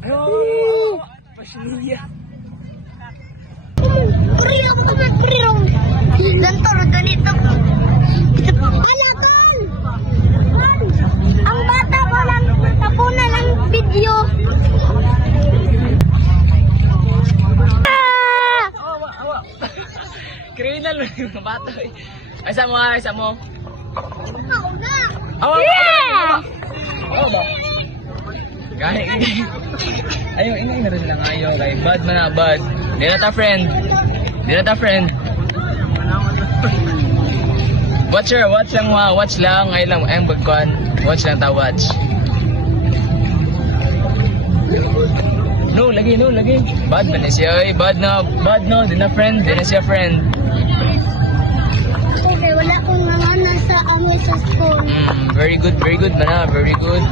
Ayun! Pasimilya. Puriyo ko ka puriyo. Ganto ganito. Wala tol. Ang bata ko lang tapuna ng video. Criminal yung bata eh. Ay, isa mo nga, isa mo. Ako na. Yeah! Oo ba? Kahit ayun, ingay na rin lang ayaw. Like, bad man na, bad. Di na ta friend. Di na ta friend. Watch lang mga, watch lang. Ngayon lang, ayong bagkuhan. Watch lang ta, watch. No, lagi. Bad man na siya, eh. Bad no. Di na friend, di na siya friend. Okay, wala akong mga nasa sa school. Very good, man, very good.